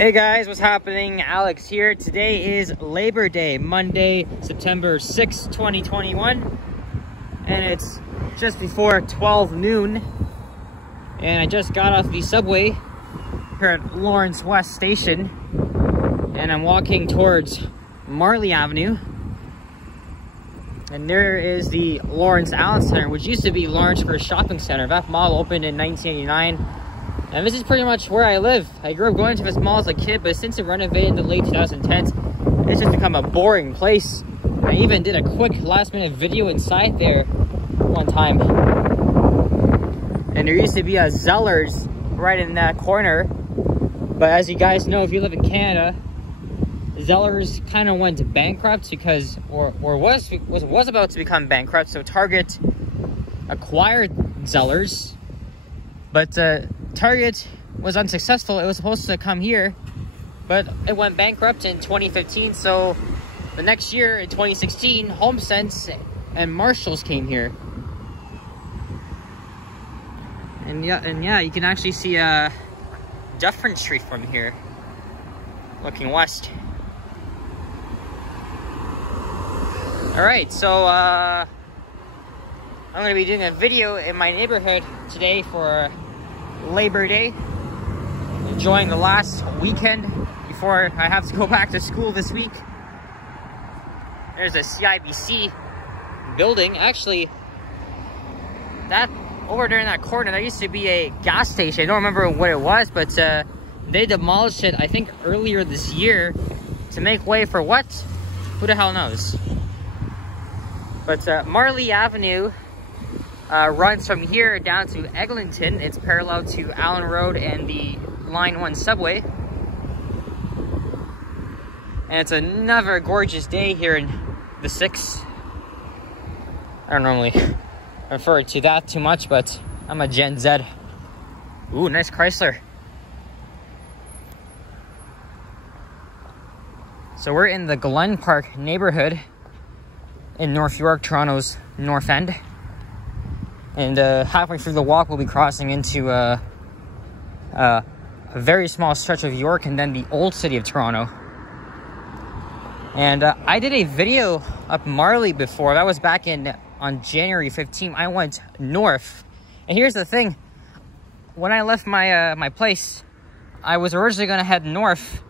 Hey guys, what's happening? Alex here. Today is Labor Day, Monday, September 6, 2021. And it's just before 12 noon. And I just got off the subway here at Lawrence West Station. And I'm walking towards Marlee Avenue. And there is the Lawrence Outlet Center, which used to be Lawrence First Shopping Center. That mall opened in 1989. And this is pretty much where I live. I grew up going to this mall as a kid, but since it renovated in the late 2010s, it's just become a boring place. I even did a quick last-minute video inside there one time. And there used to be a Zellers right in that corner. But as you guys know, if you live in Canada, Zellers kind of went bankrupt because, or was about to become bankrupt. So Target acquired Zellers, but Target was unsuccessful. It was supposed to come here, but it went bankrupt in 2015. So the next year, in 2016, HomeSense and Marshalls came here. And yeah, you can actually see Dufferin Street from here, looking west. All right, so I'm going to be doing a video in my neighborhood today for Labor Day, enjoying the last weekend before I have to go back to school this week. There's a CIBC building. Actually, that over there in that corner, there used to be a gas station. I don't remember what it was, but they demolished it, I think, earlier this year to make way for what? Who the hell knows? But Marlee Avenue runs from here down to Eglinton. It's parallel to Allen Road and the Line 1 subway. And it's another gorgeous day here in the 6. I don't normally refer to that too much, but I'm a Gen Z. Ooh, nice Chrysler. So we're in the Glen Park neighborhood in North York, Toronto's North End. And halfway through the walk, we'll be crossing into a very small stretch of York and then the old city of Toronto. And I did a video up Marlee before. That was back on January 15th. I went north. And here's the thing. When I left my my place, I was originally going to head north.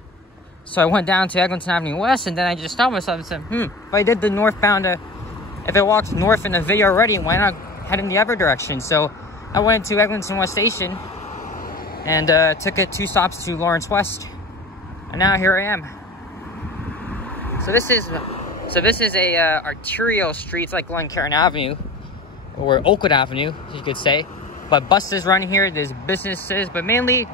So I went down to Eglinton Avenue West, and then I just stopped myself and said, if I did the northbound, if it walked north in the video already, why not head in the other direction? So I went to Eglinton West Station and took it 2 stops to Lawrence West, and now here I am. So this is a arterial street. It's like Glencairn Avenue or Oakwood Avenue, you could say. But buses run here. There's businesses, but mainly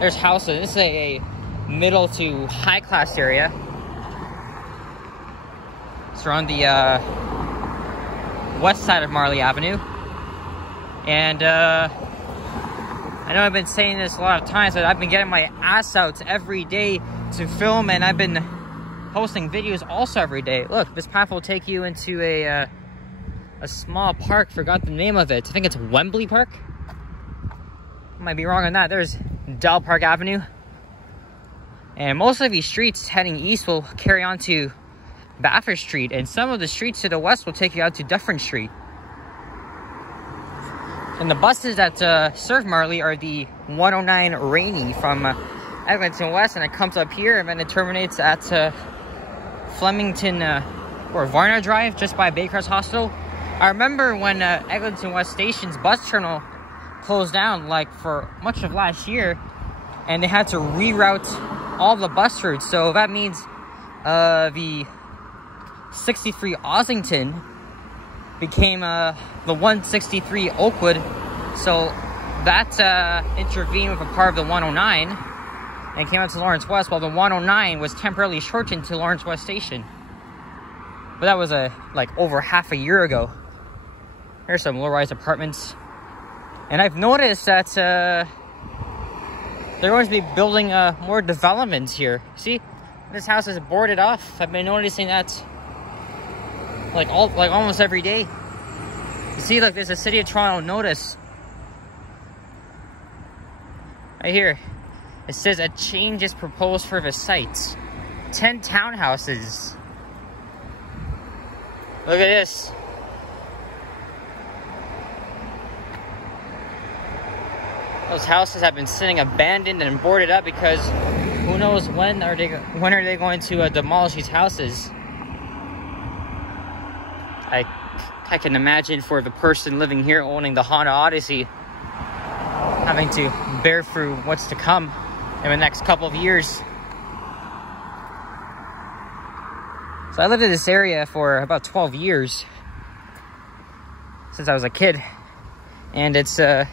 there's houses. This is a middle to high class area. It's around the west side of Marlee Avenue. And I know I've been saying this a lot of times, but I've been getting my ass out every day to film, and I've been posting videos also every day. Look, this path will take you into a small park. Forgot the name of it. I think it's Wembley Park. I might be wrong on that. There's Dell Park Avenue. And most of these streets heading east will carry on to Bathurst Street, and some of the streets to the west will take you out to Dufferin Street. And the buses that serve Marlee are the 109 Rainy from Eglinton West, and it comes up here, and then it terminates at Flemington or Varna Drive, just by Baycrest Hospital. I remember when Eglinton West Station's bus terminal closed down, like for much of last year, and they had to reroute all the bus routes. So that means the 63 Ossington became the 163 Oakwood. So that intervened with a part of the 109 and came out to Lawrence West, while the 109 was temporarily shortened to Lawrence West Station. But that was like over half a year ago. Here's some low-rise apartments. And I've noticed that they're going to be building more developments here. See, this house is boarded off. I've been noticing that like almost every day. You see, look, there's a City of Toronto notice right here. It says a change is proposed for the site. 10 townhouses. Look at this. Those houses have been sitting abandoned and boarded up because who knows when are they going to demolish these houses. I can imagine for the person living here owning the Honda Odyssey having to bear through what's to come in the next couple of years. So I lived in this area for about 12 years since I was a kid, and it's a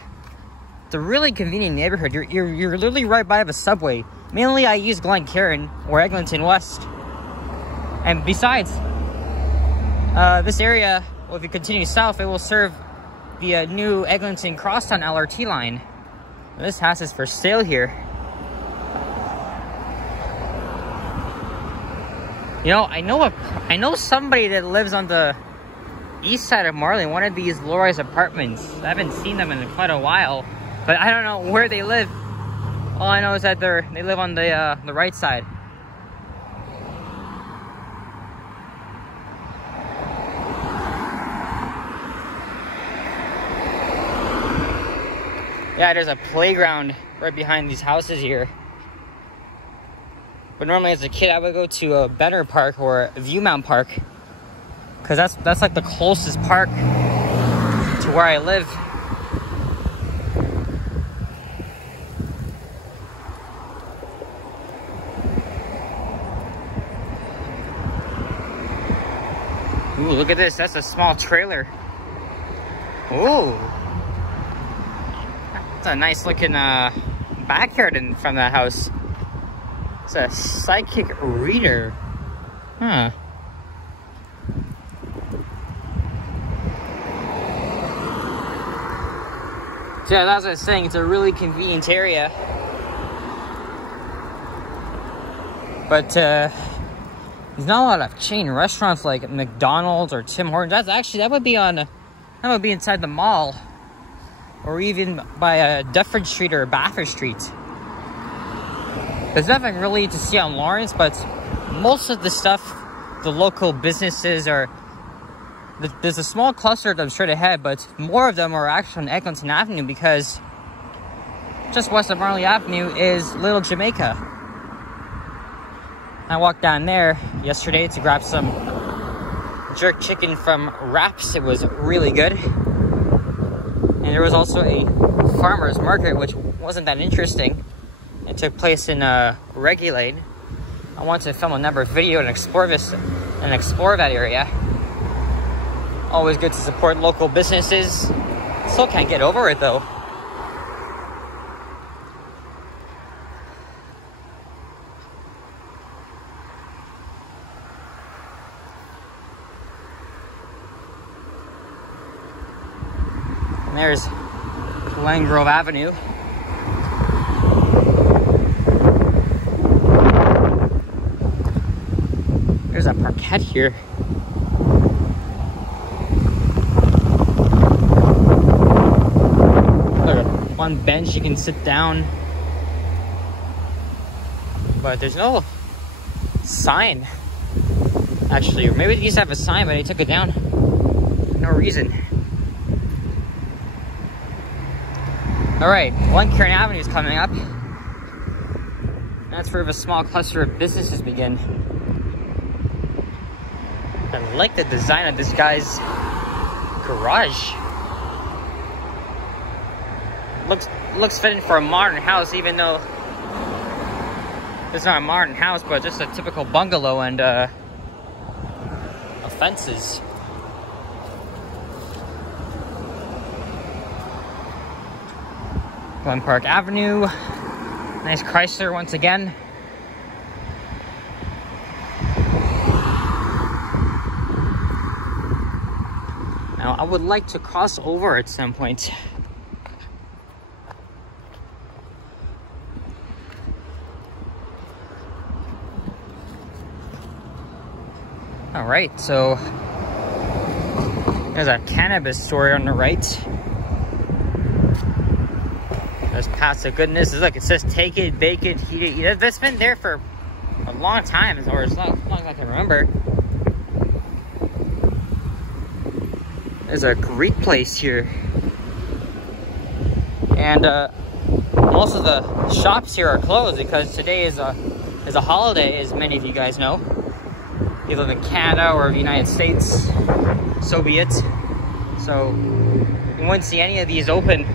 really convenient neighborhood. You're literally right by the subway. Mainly I use Glencairn or Eglinton West, and besides this area, well, if you continue south, it will serve the new Eglinton Crosstown LRT line. This house is for sale here. You know, I know somebody that lives on the east side of Marlee, one of these low-rise apartments. I haven't seen them in quite a while, but I don't know where they live. All I know is that they live on the right side. Yeah, there's a playground right behind these houses here. But normally as a kid, I would go to a Benner Park or Viewmount Park, because that's like the closest park to where I live. Ooh, look at this. That's a small trailer. Ooh. That's a nice looking backyard in front of the house. It's a psychic reader. Huh. So yeah, that's what I was saying. It's a really convenient area. But there's not a lot of chain restaurants like McDonald's or Tim Hortons. That would be inside the mall, or even by Dufferin Street or Bathurst Street. There's nothing really to see on Lawrence, but most of the stuff, the local businesses are. There's a small cluster of them straight ahead, but more of them are actually on Eglinton Avenue, because just west of Marlee Avenue is Little Jamaica. I walked down there yesterday to grab some jerk chicken from Wraps. It was really good. And there was also a farmer's market, which wasn't that interesting. It took place in Regulate. I wanted to film a number of videos and explore that area. Always good to support local businesses. Still can't get over it though. And there's Glengrove Avenue. There's a parquet here. One bench you can sit down, but there's no sign actually, or maybe they used to have a sign but they took it down. No reason. All right, Glencairn Avenue is coming up. That's where the small cluster of businesses begin. I like the design of this guy's garage. Looks fitting for a modern house, even though it's not a modern house, but just a typical bungalow and fences. Glen Park Avenue, nice Chrysler once again. Now I would like to cross over at some point. All right, so there's a cannabis store on the right. A Domino's pasta goodness. Look, it says take it, bake it, heat it, eat it. That's been there for a long time, or as long as I can remember. There's a Greek place here. And most of the shops here are closed because today is a holiday, as many of you guys know. If you live in Canada or the United States, so be it. So you wouldn't see any of these open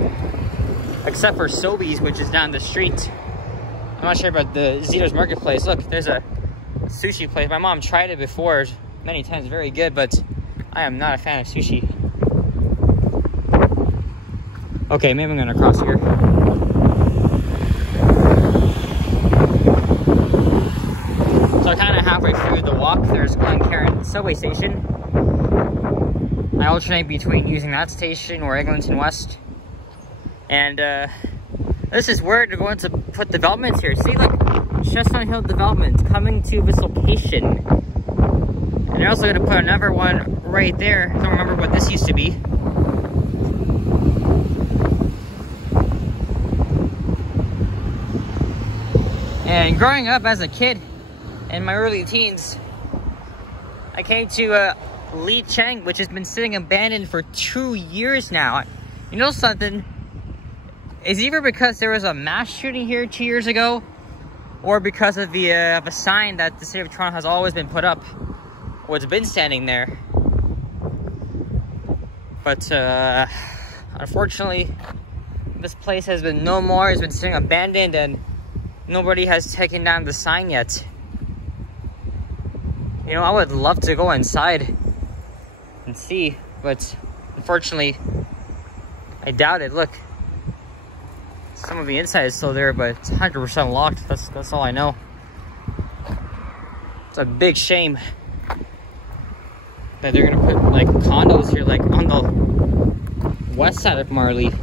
except for Sobeys, which is down the street. I'm not sure about the Zito's Marketplace. Look, there's a sushi place. My mom tried it before many times, very good, but I am not a fan of sushi. Okay, maybe I'm gonna cross here. So kind of halfway through the walk, there's Glencairn subway station. I alternate between using that station or Eglinton West. And this is where they're going to put developments here. See, look, Chestnut Hill Development coming to this location. And they're also gonna put another one right there. I don't remember what this used to be. And growing up as a kid, in my early teens, I came to Lee Cheng, which has been sitting abandoned for 2 years now. You know something? It's either because there was a mass shooting here 2 years ago, or because of the of a sign that the city of Toronto has always been put up, or it's been standing there. But unfortunately, this place has been no more. It's been sitting abandoned, and nobody has taken down the sign yet. You know, I would love to go inside and see, but unfortunately, I doubt it. Look, some of the inside is still there, but it's 100% locked. That's all I know. It's a big shame that they're gonna put like condos here, like on the west side of Marlee.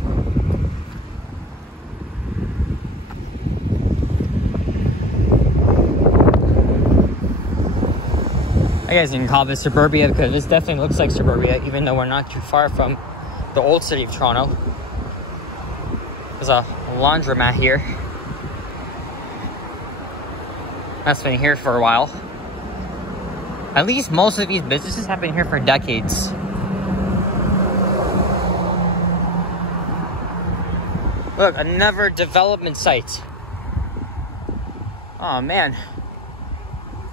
I guess you can call this suburbia because this definitely looks like suburbia, even though we're not too far from the old city of Toronto. There's a laundromat here. That's been here for a while. At least most of these businesses have been here for decades. Look, another development site. Oh man.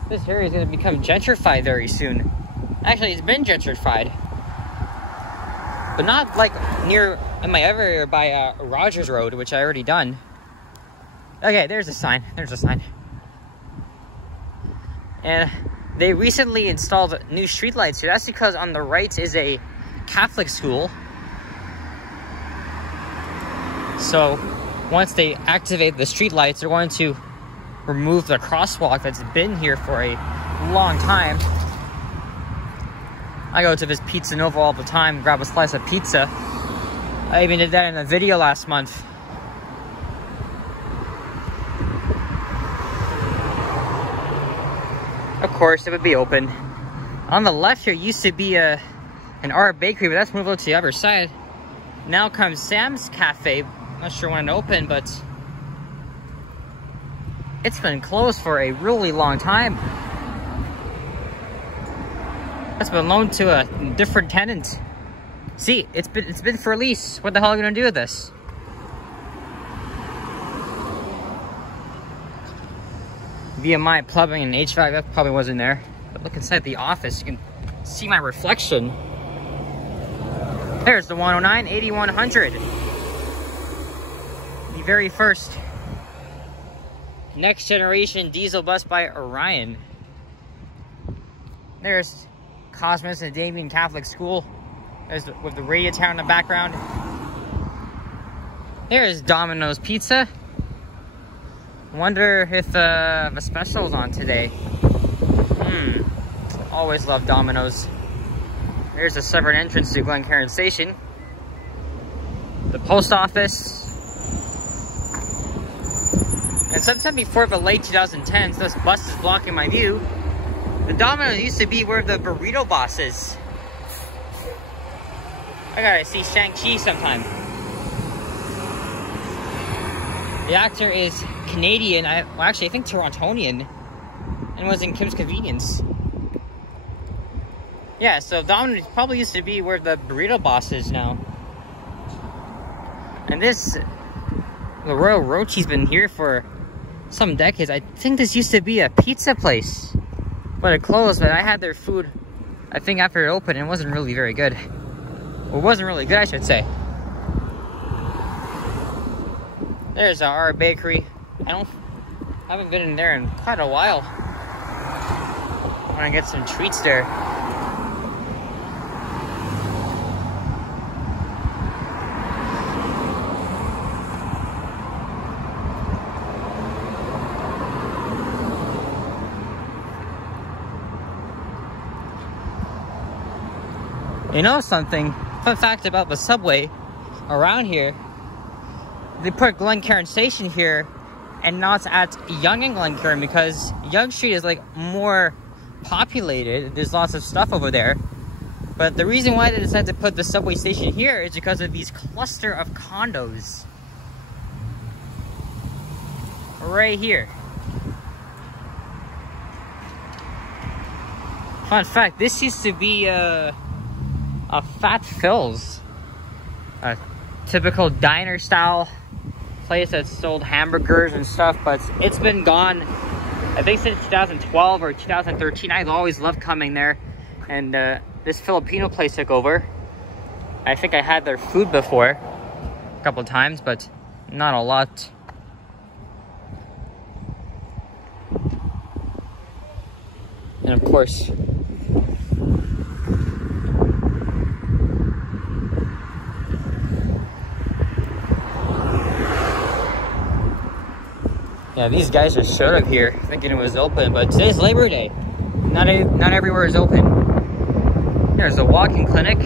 This area is going to become gentrified very soon. Actually, it's been gentrified. But not like near in my other area by Rogers Road, which I already done. Okay, there's a sign. There's a sign. And they recently installed new streetlights here. That's because on the right is a Catholic school. So once they activate the streetlights, they're going to remove the crosswalk that's been here for a long time. I go to this Pizza Nova all the time, grab a slice of pizza. I even did that in a video last month. Of course, it would be open. On the left here used to be an art bakery, but that's moved over to the other side. Now comes Sam's Cafe. I'm not sure when it opened, but it's been closed for a really long time. It's been loaned to a different tenant. See, it's been for lease. What the hell are you gonna do with this? VMI plumbing and HVAC, that probably wasn't there. But look inside the office, you can see my reflection. There's the 109 8100. The very first next generation diesel bus by Orion. There's Cosmos and Damien Catholic School. There's with the radio tower in the background. There's Domino's Pizza. Wonder if the special's on today. Always love Domino's. There's a separate entrance to Glencairn Station. The post office. And sometime before the late 2010s, this bus is blocking my view. The Domino's used to be where the burrito boss is. I gotta see Shang-Chi sometime. The actor is Canadian, well, actually I think Torontonian, and was in Kim's Convenience. Yeah, so Domino's probably used to be where the Burrito Boss is now. And this, the Royal Rochi's been here for some decades. I think this used to be a pizza place, but it closed. But I had their food, I think, after it opened, and it wasn't really very good. Well, it wasn't really good, I should say. There's our bakery. I haven't been in there in quite a while. I want to get some treats there. You know something? Fun fact about the subway around here. They put Glencairn Station here and not at Yonge and Glencairn because Yonge Street is like more populated. There's lots of stuff over there. But the reason why they decided to put the subway station here is because of these cluster of condos. Right here. Fun fact, this used to be a Fat Phil's, a typical diner style place that sold hamburgers and stuff, but it's been gone I think since 2012 or 2013. I've always loved coming there, and this Filipino place took over. I think I had their food before a couple times, but not a lot. And of course, yeah, these guys just showed up here thinking it was open, but today's Labor Day. Not everywhere is open. There's a walk-in clinic,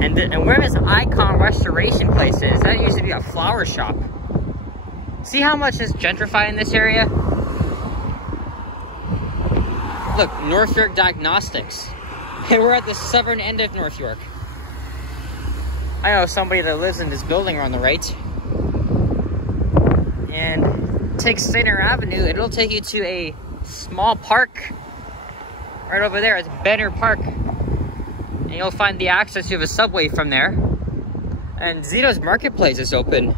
and where this Icon Restoration place is, that used to be a flower shop. See how much is gentrified in this area? Look, North York Diagnostics. And we're at the southern end of North York. I know somebody that lives in this building on the right. And take Center Avenue, it'll take you to a small park right over there. It's Benner Park, and you'll find the access to the subway from there. And Zito's Marketplace is open.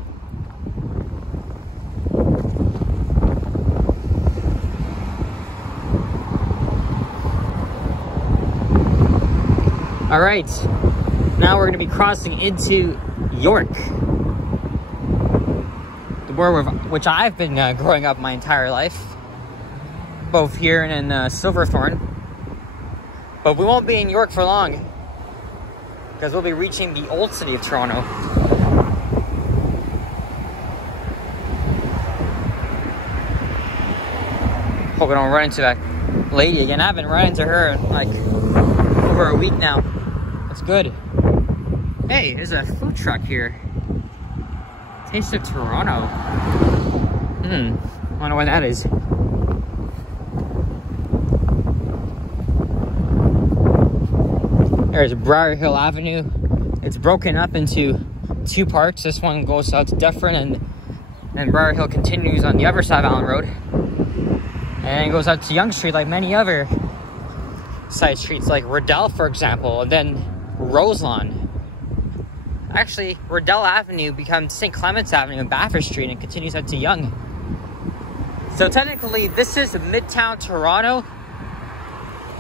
All right, now we're going to be crossing into York, which I've been growing up my entire life, both here and in Silverthorne. But we won't be in York for long, because we'll be reaching the old city of Toronto. Hope I don't run into that lady again. I haven't run into her in like over a week now. That's good. Hey, there's a food truck here. Taste of Toronto. Wonder what that is. There's Briar Hill Avenue. It's broken up into two parts. This one goes out to Dufferin, and Briar Hill continues on the other side of Allen Road. And it goes out to Yonge Street like many other side streets, like Riddell, for example, and then Roselawn. Actually, Riddell Avenue becomes St. Clements Avenue and Bathurst Street and continues out to Yonge. So technically, this is Midtown Toronto,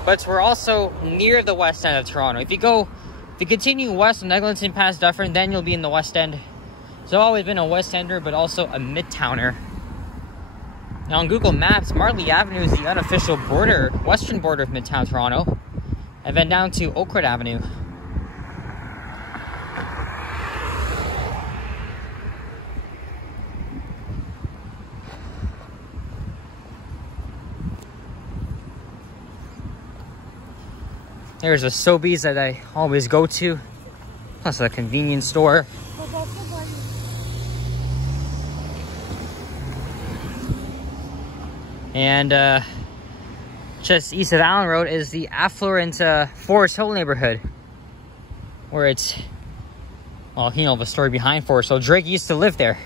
but we're also near the west end of Toronto. If you continue west on Eglinton past Dufferin, then you'll be in the west end. So I've always been a west ender, but also a midtowner. Now on Google Maps, Marlee Avenue is the unofficial western border of Midtown Toronto, and then down to Oakwood Avenue. There's a Sobeys that I always go to, plus a convenience store. And just east of Allen Road is the affluent Forest Hill neighborhood, where it's, well, you know the story behind Forest Hill. Drake used to live there.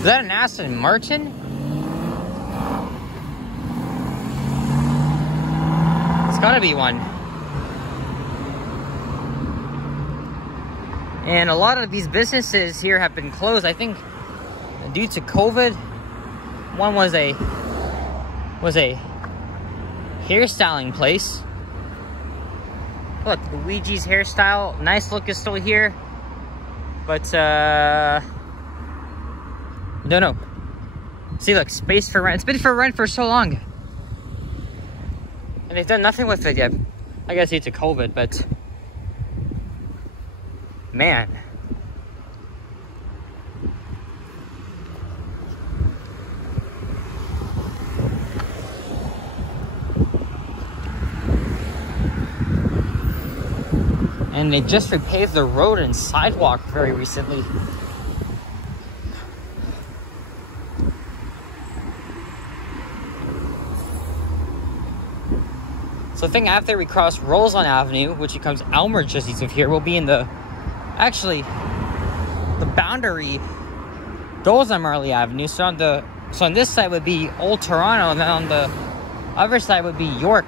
Is that an Aston Martin? It's gotta be one. And a lot of these businesses here have been closed, I think, due to COVID. One was a hairstyling place. Look, Luigi's hairstyle, nice look is still here. But don't know. See, look, space for rent. It's been for rent for so long. And they've done nothing with it yet. I guess due to COVID, but man. And they just repaved the road and sidewalk very recently. So I think after we cross Roseland Avenue, which becomes Elmer just east of here, we'll be in the, actually, the boundary goes on Marlee Avenue. So on this side would be Old Toronto, and then on the other side would be York.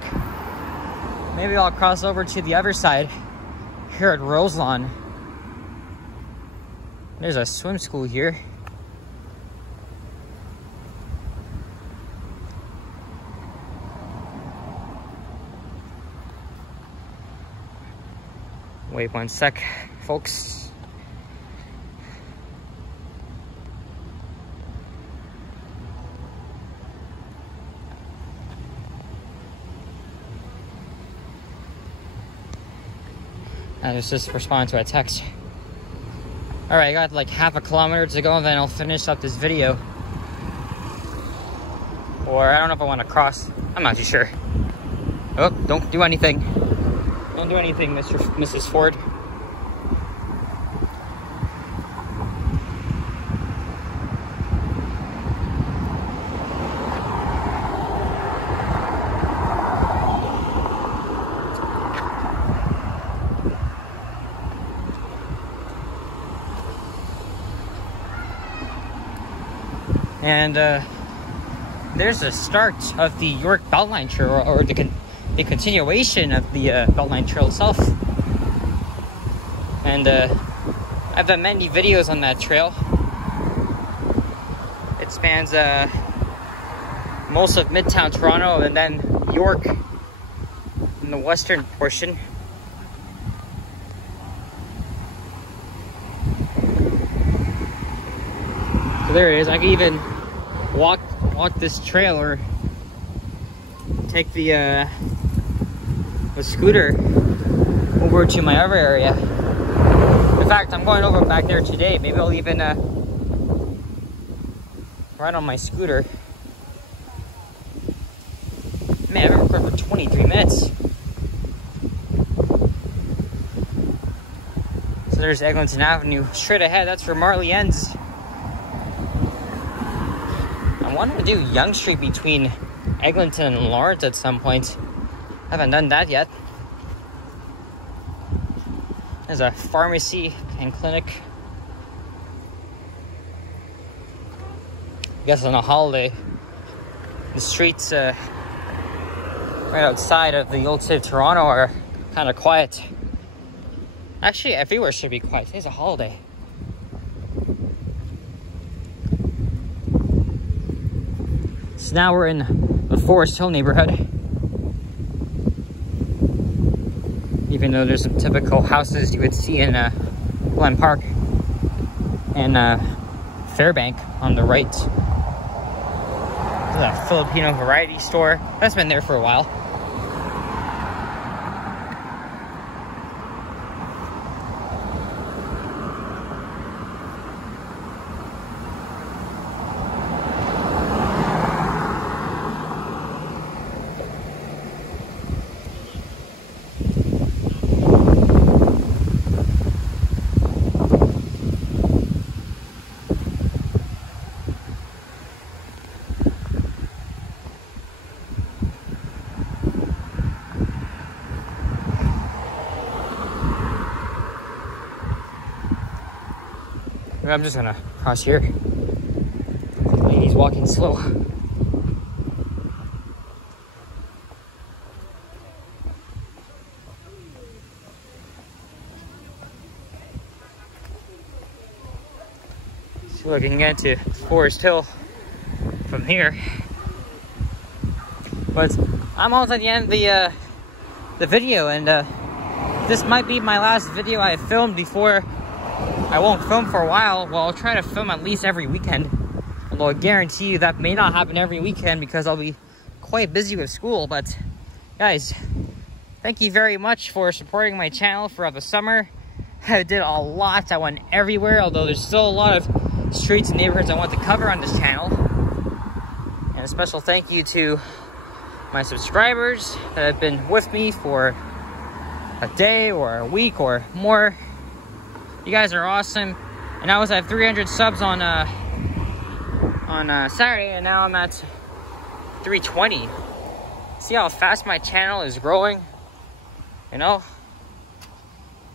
Maybe I'll cross over to the other side here at Roseland. There's a swim school here. Wait one sec, folks. I just respond to a text. Alright, I got like half a kilometer to go and then I'll finish up this video. Or I don't know if I want to cross. I'm not too sure. Oh, don't do anything. Don't do anything, Mrs. Ford. And there's the start of the York Beltline Trail, or the continuation of the Beltline Trail itself. And I've done many videos on that trail. It spans most of Midtown Toronto and then York in the western portion. So there it is. I can even walk this trail or take the scooter over to my other area. In fact, I'm going over back there today. Maybe I'll even ride on my scooter. Man, I've been recording for 23 minutes. So there's Eglinton Avenue. Straight ahead, that's where Marlee ends. I wanted to do Yonge Street between Eglinton and Lawrence at some point. I haven't done that yet. There's a pharmacy and clinic. I guess on a holiday, the streets right outside of the old city of Toronto are kind of quiet. Actually, everywhere should be quiet. Today's a holiday. So now we're in the Forest Hill neighborhood. Even though there's some typical houses you would see in Glen Park and Fairbank on the right. There's a Filipino variety store. That's been there for a while. I'm just gonna cross here. he's walking slow. See what I can get to Forest Hill from here. But I'm almost at the end of the video, and this might be my last video I filmed before I won't film for a while. Well, I'll try to film at least every weekend. Although I guarantee you that may not happen every weekend because I'll be quite busy with school. But guys, thank you very much for supporting my channel throughout the summer. I did a lot. I went everywhere, although there's still a lot of streets and neighborhoods I want to cover on this channel. And a special thank you to my subscribers that have been with me for a day or a week or more. You guys are awesome. And I was at 300 subs on Saturday, and now I'm at 320. See how fast my channel is growing, you know?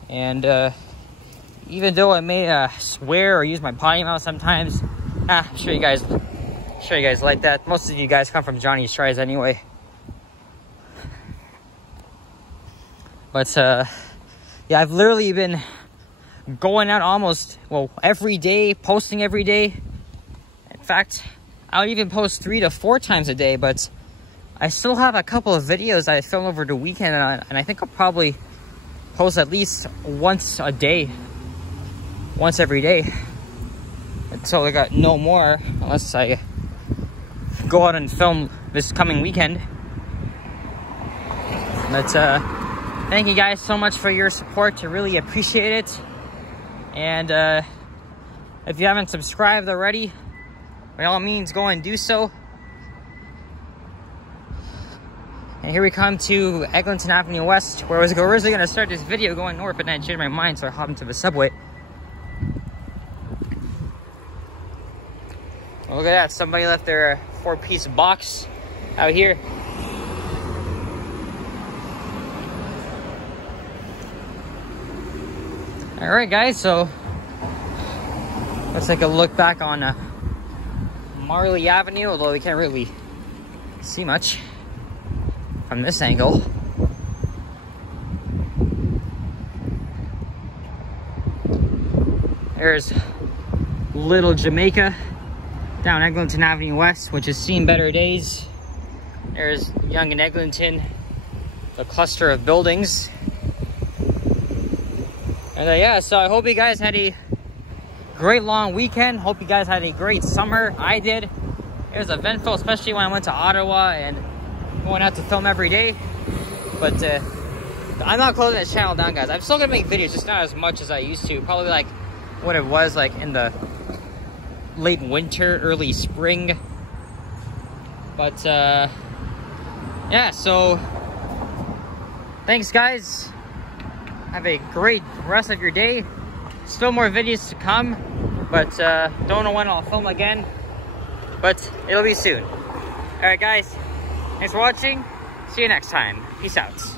And even though I may swear or use my potty mouth sometimes, I'm sure you guys like that. Most of you guys come from Johnny's Tries anyway. But yeah, I've literally been going out almost, well, every day, posting every day. In fact, I would even post 3 to 4 times a day, but I still have a couple of videos I filmed over the weekend, and I think I'll probably post at least once a day, once every day, until I got no more, unless I go out and film this coming weekend. But thank you guys so much for your support. I really appreciate it. And if you haven't subscribed already, by all means, go and do so. And here we come to Eglinton Avenue West, where I was originally going to start this video going north, but then I changed my mind, so I hopped into the subway. Well, look at that. Somebody left their 4-piece box out here. Alright guys, so let's take a look back on Marlee Avenue, although we can't really see much from this angle. There's Little Jamaica down Eglinton Avenue West, which has seen better days. There's Yonge and Eglinton, the cluster of buildings. And yeah, so I hope you guys had a great long weekend. Hope you guys had a great summer. I did. It was eventful, especially when I went to Ottawa and going out to film every day. But I'm not closing this channel down, guys. I'm still gonna make videos, just not as much as I used to. Probably like what it was like in the late winter, early spring. But yeah, so thanks guys. Have a great rest of your day. Still more videos to come, but don't know when I'll film again, but it'll be soon. Alright guys, thanks for watching. See you next time. Peace out.